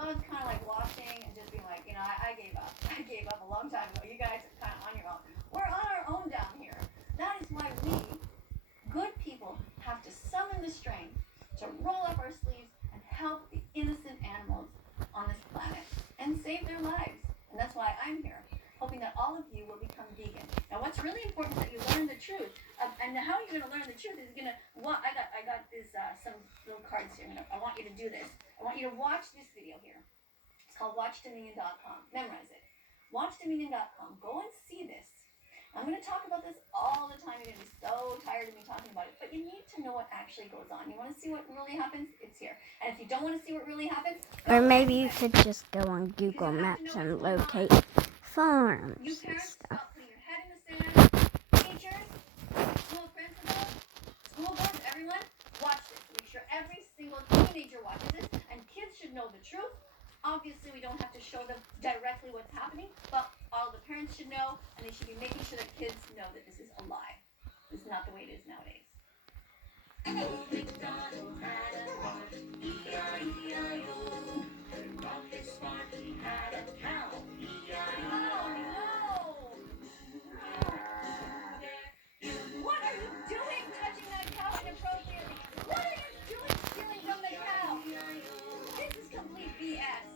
God's kind of like watching and just being like, I gave up. I gave up a long time ago. You guys are kind of on your own. We're on our own down here. That is why we, good people, have to summon the strength to roll up our sleeves and help the innocent animals on this planet and save their lives. And that's why I'm here, hoping that all of you will become vegan. Now, what's really important is that you learn the truth. And how you're going to learn the truth is I got this some little cards here. I want you to do this. I want you to watch this video here. It's called WatchDominion.com. Memorize it. WatchDominion.com. Go and see this. I'm going to talk about this all the time. You're going to be so tired of me talking about it. But you need to know what actually goes on. You want to see what really happens? It's here. And if you don't want to see what really happens... Or maybe you could just go on Google Maps and locate farms you parents, and stuff. stop putting your head in the sand. Teachers, school principals, school boards, everyone, watch this. Make sure every single teenager watches this. And kids should know the truth. Obviously, we don't have to show them directly what's happening, but all the parents should know, and they should be making sure that kids know that this is a lie. This is not the way it is nowadays. McDonald had a farm, E-I-E-I-O. And on his farm he had a cow, E-I-E-I-O. Oh, no! What are you doing touching that cow inappropriately? What are you doing stealing from the cow? This is complete BS.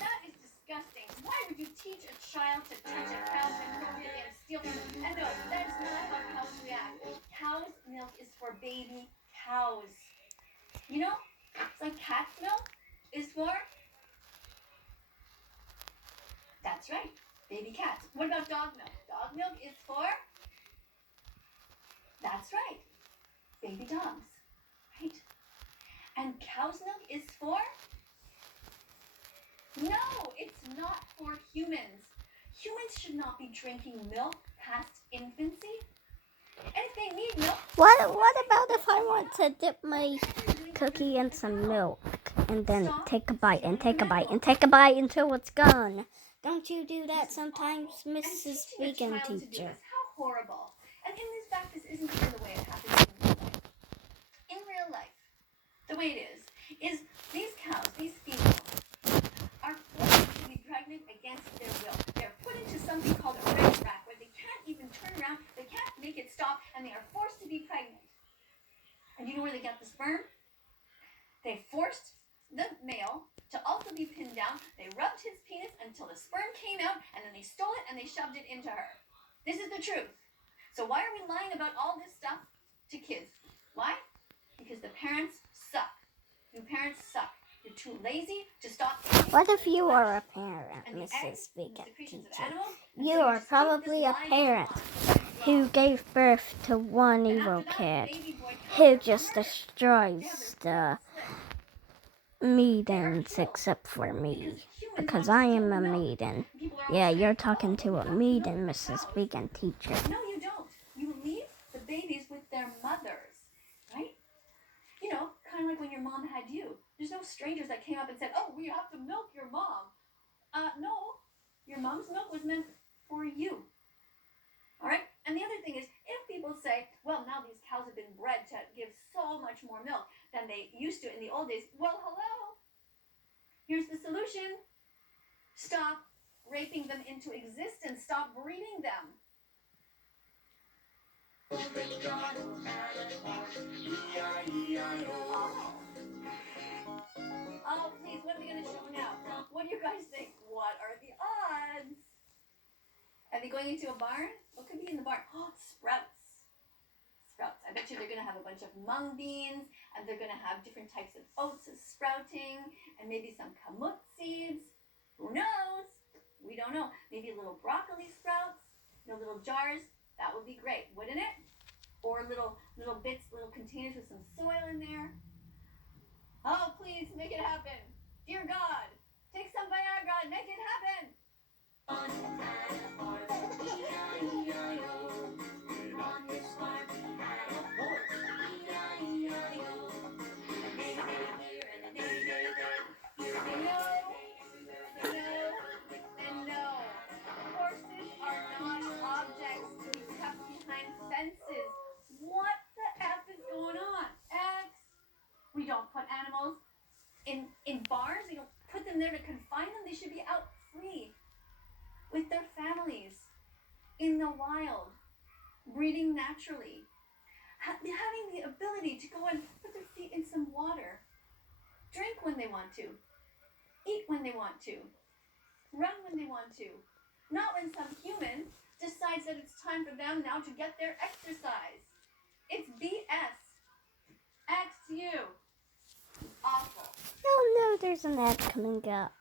That is disgusting. Why would you teach a child to touch a cow inappropriately and steal from it? And no, that's not how cows react. Cow's milk is for baby cows. You know, it's like cat's milk is for... That's right, baby cats. What about dog milk? Dog milk is for... That's right, baby dogs. Right? And cow's milk is for... No, it's not for humans. Humans should not be drinking milk past infancy. And if they need milk... What about if I want to dip my cookie in some milk and then take a bite and take a bite and take a bite until it's gone? Don't you do that sometimes, Mrs. Vegan Teacher? How horrible. And in this fact, this isn't even the way it happens in real life. In real life, the way it is these cows, these females, are forced to be pregnant against their will. They're put into something called a red rack where they can't even turn around, they can't make it stop, and they are forced to be pregnant. And you know where they get the sperm? They forced the male to also be pinned down. They rubbed his penis until the sperm came out, and then they stole it and they shoved it into her. This is the truth. So why are we lying about all this stuff to kids? Why? Because the parents suck. You parents suck. You're too lazy to stop. What if you are a parent, Mrs. Vegan Teacher? You are probably a parent who gave birth to one evil kid who just destroys the maidens except for me, because I am a maiden. Yeah, you're talking to a maiden, Mrs. Vegan Teacher. No, you don't. You leave the babies with their mothers, right? You know, kind of like when your mom had you. There's no strangers that came up and said, oh, we have to milk your mom. No, your mom's milk was meant for you. All right? And the other thing is, if people say, well, now these cows have been bred to give so much more milk than they used to in the old days, well, hello. Here's the solution. Stop raping them into existence. Stop breeding them. Oh, please, what are we going to show now? What do you guys think? What are the odds? Are they going into a barn? What could be in the barn? Oh, sprouts. Sprouts. I bet you they're going to have a bunch of mung beans, and they're going to have different types of oats sprouting, and maybe some kamut seeds. Who knows? We don't know. Maybe little broccoli sprouts, little jars. That would be great, wouldn't it? Or little bits, little containers with some soil in there. Oh, please, make it happen. Dear God, take some Viagra and make it happen. No. Horses are not objects to be kept behind fences. What the F is going on? X. We don't put animals in bars. You don't put them there to confine them. They should be out free with their families in the wild, breeding naturally, having the ability to go and put their feet in some water, drink when they want to, eat when they want to, run when they want to. Not when some human decides that it's time for them now to get their exercise. It's BS. XU. Awful. Oh no, there's an ad coming up.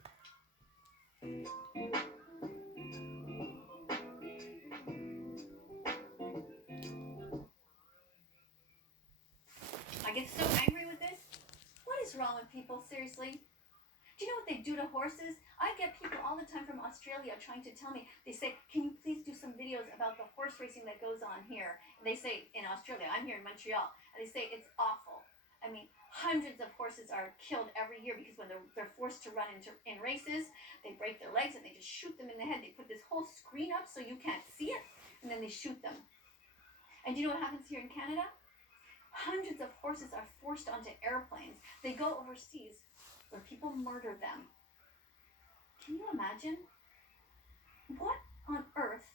I get so angry with this. What is wrong with people, seriously? Do you know what they do to horses? I get people all the time from Australia trying to tell me, they say, can you please do some videos about the horse racing that goes on here? And they say, in Australia, I'm here in Montreal, and they say it's awful. I mean, hundreds of horses are killed every year because when they're forced to run in races, they break their legs and they just shoot them in the head. They put this whole screen up so you can't see it, and then they shoot them. And do you know what happens here in Canada? Hundreds of horses are forced onto airplanes. They go overseas where people murder them. Can you imagine? What on earth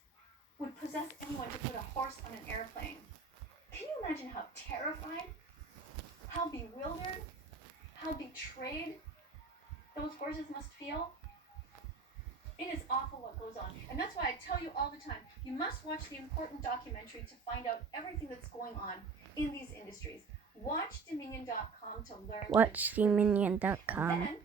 would possess anyone to put a horse on an airplane? Can you imagine how terrified, how bewildered, how betrayed those horses must feel? It is awful what goes on. And that's why I tell you all the time, you must watch the important documentary to find out everything that's going on in these industries. Watch Dominion.com to learn. Watch Dominion.com. Then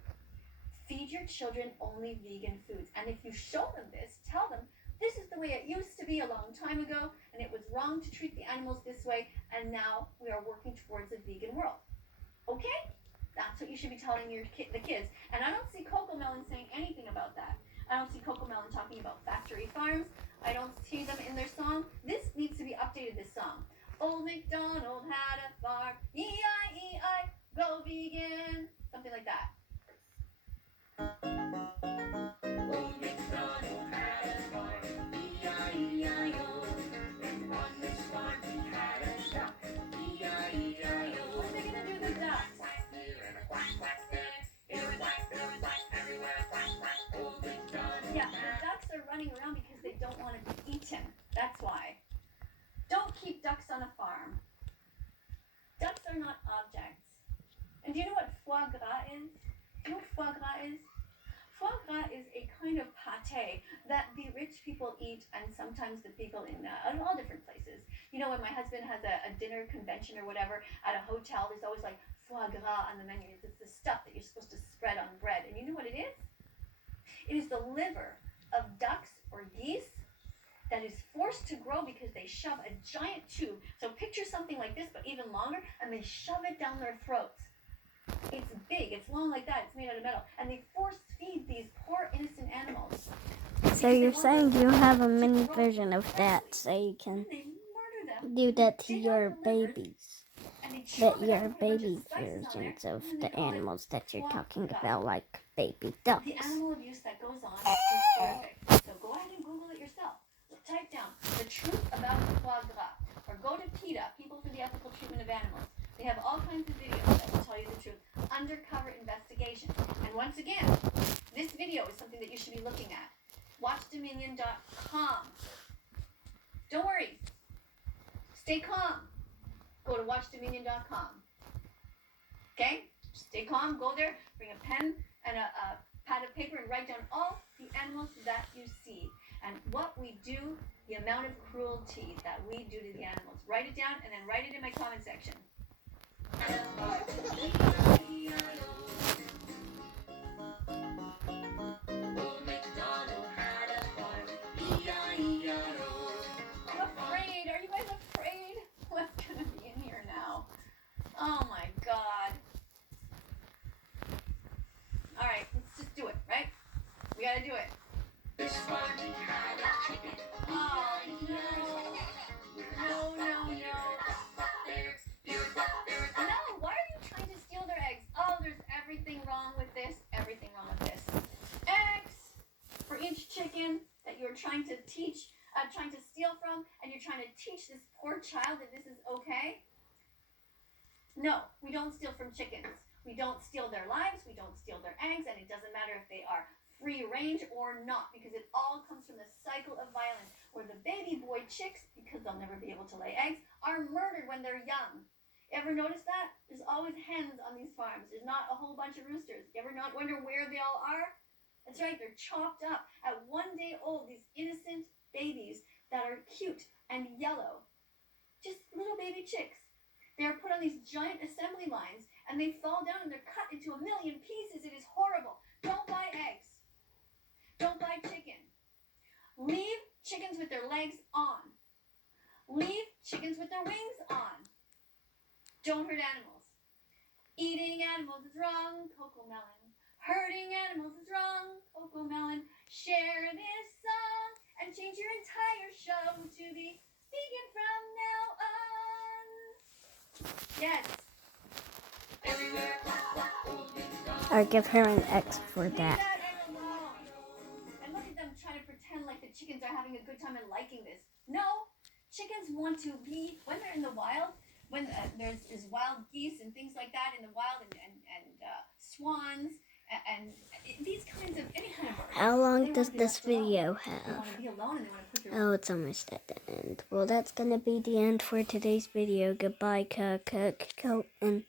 feed your children only vegan foods. And if you show them this, tell them this is the way it used to be a long time ago, and it was wrong to treat the animals this way, and now we are working towards a vegan world. Okay? That's what you should be telling the kids. And I don't see Coco Melon saying anything about that. I don't see Coco Melon talking about factory farms. I don't see them in their song. This needs to be updated, this song. Old MacDonald had a farm, E-I-E-I, go vegan. Something like that. Old MacDonald had a farm, E-I-E-I-O. And on this farm he had a duck, E-I-E-I-O. What are they gonna do with ducks? Quack here and a quack quack there. Here a quack, there a quack, everywhere quack quack. Old MacDonald. Yeah, the ducks are running around because they don't want to be eaten. That's why. Don't keep ducks on a farm. Ducks are not objects. And do you know what foie gras is? Do you know what foie gras is? Foie gras is a kind of pate that the rich people eat, and sometimes the people in all different places. You know, when my husband has a dinner convention or whatever at a hotel, there's always like foie gras on the menu. It's the stuff that you're supposed to spread on bread. And you know what it is? It is the liver of ducks or geese that is forced to grow because they shove a giant tube. So picture something like this, but even longer, and they shove it down their throats. It's big, it's long like that, it's made out of metal. And they force feed these poor innocent animals. So you're saying you have a mini version of that, so you can do that to your babies. That your baby versions of the animals that you're talking about, like baby ducks. The animal abuse that goes on is horrific. So go ahead and Google it yourself. Type down the truth about foie gras, or go to PETA, People for the Ethical Treatment of Animals. They have all kinds of videos that will tell you the truth. Undercover investigation. And once again, this video is something that you should be looking at. WatchDominion.com. Don't worry. Stay calm. Go to WatchDominion.com. Okay? Stay calm. Go there. Bring a pen and a pad of paper and write down all the animals that you see. And what we do, the amount of cruelty that we do to the animals. Write it down and then write it in my comment section. I'm afraid. Are you guys afraid? What's going to be in here now? Oh my God. All right, let's just do it, right? We got to do it. This farm he had a chicken. Oh no. No, why are you trying to steal their eggs? Oh, there's everything wrong with this. Everything wrong with this. Eggs for each chicken that you're trying to teach, trying to steal from, and you're trying to teach this poor child that this is okay? No, we don't steal from chickens. We don't steal their lives, we don't steal their eggs, and it doesn't matter if they are free range or not, because it all comes from the cycle of violence where the baby boy chicks, because they'll never be able to lay eggs, are murdered when they're young. Ever notice that? There's always hens on these farms. There's not a whole bunch of roosters. You ever not wonder where they all are? That's right, they're chopped up at 1 day old, these innocent babies that are cute and yellow. Just little baby chicks. They are put on these giant assembly lines and they fall down and they're cut into a million pieces. It is horrible. Don't buy eggs. Don't buy chicken. Leave chickens with their legs on. Leave chickens with their wings on. Don't hurt animals. Eating animals is wrong, coco melon. Hurting animals is wrong, coco melon. Share this song and change your entire show to be vegan from now on. Yes. Everywhere. Or give her an X for Leave that. that egg alone. And look at them trying to pretend like the chickens are having a good time and liking this. No, chickens want to be, when they're in the wild, when there's wild geese and things like that in the wild, and swans, and these kinds of, any kind of bird. How long They does wanna be this left alone. video They have? want to be alone and they want to put their Oh, it's almost at the end. Well, that's gonna be the end for today's video. Goodbye, Coco, and